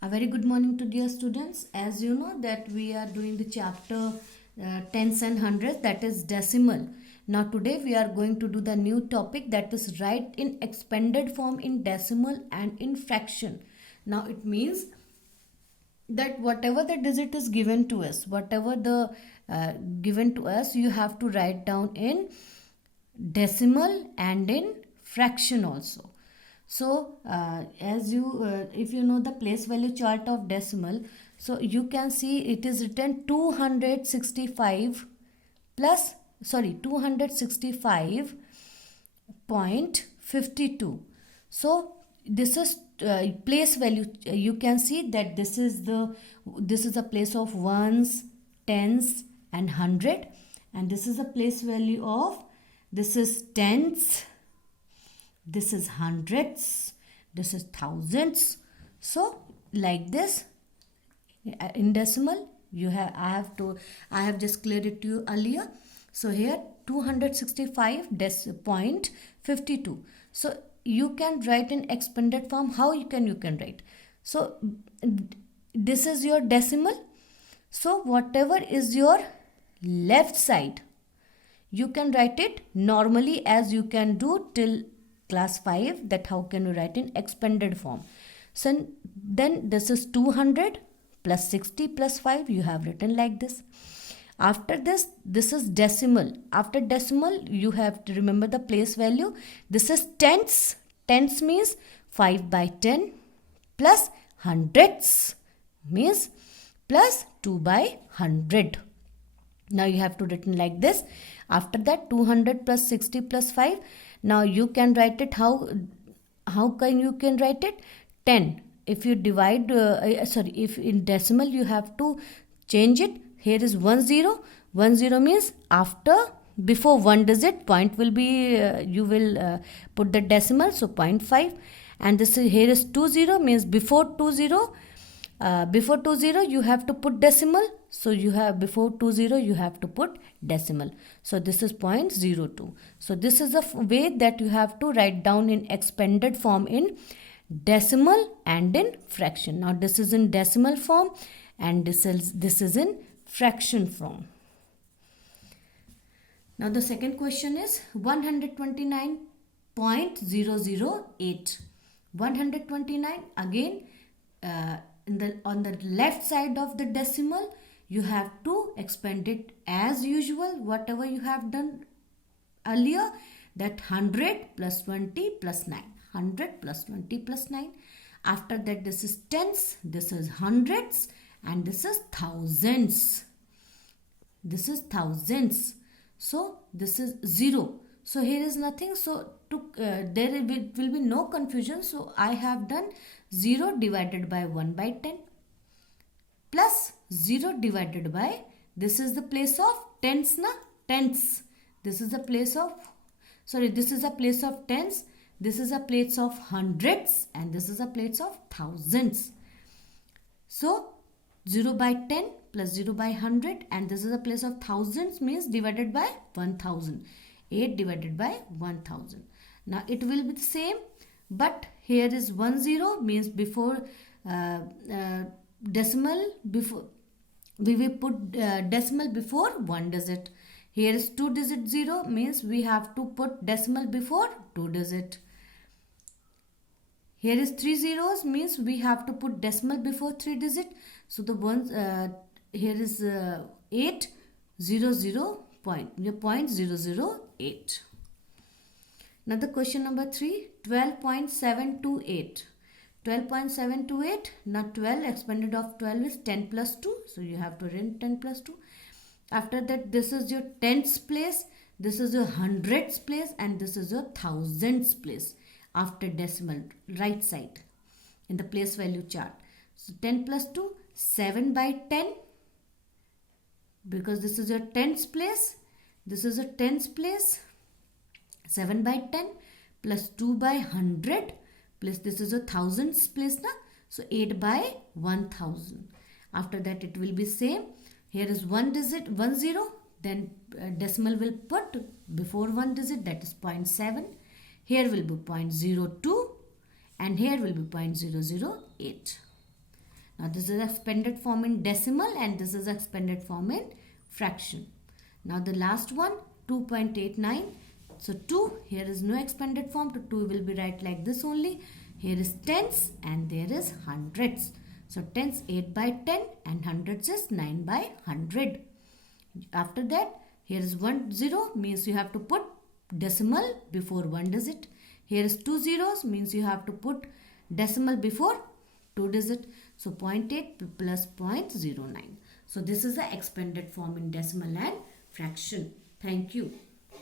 A very good morning to dear students. As you know that we are doing the chapter tens and hundreds, that is decimal. Now today we are going to do the new topic, that is write in expanded form in decimal and in fraction. Now it means that whatever the digit is given to us, whatever the given to us, you have to write down in decimal and in fraction also. So as you if you know the place value chart of decimal, so you can see it is written 265 plus, sorry, 265.52. So this is place value. You can see that this is a place of ones, tens and hundred, and this is a place value of, this is tens, this is hundreds, this is thousands. So like this, in decimal you have, I have just cleared it to you earlier. So here 265.52. So you can write in expanded form. How you can write? So this is your decimal. So whatever is your left side, you can write it normally as you can do till class 5, that how can you write in expanded form. So then this is 200 plus 60 plus 5, you have written like this. After this, this is decimal. After decimal, you have to remember the place value. This is tens. Tens means 5 by 10 plus hundreds means plus 2 by 100. Now you have to written like this. After that, 200 plus 60 plus 5. Now you can write it how can you can write it? 10. If you divide, if in decimal you have to change it. Here is 10. 10 means after, before one digit, point will be, you will put the decimal, so 0.5. And this is, here is 20 means before 20. Before 20 you have to put decimal, so you have, before 20 you have to put decimal. So this is 0.02. So this is a way that you have to write down in expanded form in decimal and in fraction. Now this is in decimal form and this is in fraction form. Now the second question is 129.008. 129, again on the left side of the decimal, you have to expand it as usual, whatever you have done earlier, that 100 plus 20 plus 9. 100 plus 20 plus 9. After that, this is tens, this is hundreds, and this is thousands. This is thousands. So this is 0. So here is nothing. So there will be no confusion. So I have done 0 divided by 1 by 10 plus 0 divided by, this is the place of tens, na? Tens. This is the place of, sorry, this is a place of tens. This is a place of hundreds and this is a place of thousands. So 0 by 10 plus 0 by 100, and this is a place of thousands means divided by 1000. 8 divided by 1000. Now it will be the same, but here is 10 means before decimal, before we will put decimal before one digit. Here is 2 digit 0 means we have to put decimal before 2 digit. Here is 3 zeros means we have to put decimal before 3 digit. So the ones here is 8 0 0 0.008. Now the question number 3, 12.728. 12.728. Now 12 expanded of 12 is 10 plus 2. So you have to write 10 plus 2. After that, this is your tens place, this is your hundreds place, and this is your thousands place after decimal, right side in the place value chart. So 10 plus 2, 7 by 10, because this is your tens place, this is a tens place, 7 by 10 plus 2 by 100 plus this is a thousands place, na? So 8 by 1000. After that it will be same. Here is 1 digit 10, then decimal will put before 1 digit, that is 0.7. Here will be 0.02 and here will be 0.008. Now this is expanded form in decimal and this is expanded form in fraction. Now the last one, 2.89. So 2, here is no expanded form. To 2 will be right like this only. Here is tens and there is hundreds. So tens 8 by 10 and hundreds is 9 by 100. After that, here is 1 0 means you have to put decimal before one digit. Here is 2 zeros means you have to put decimal before 2 digit. So 0.8 plus 0.09. So this is the expanded form in decimal and fraction. Thank you.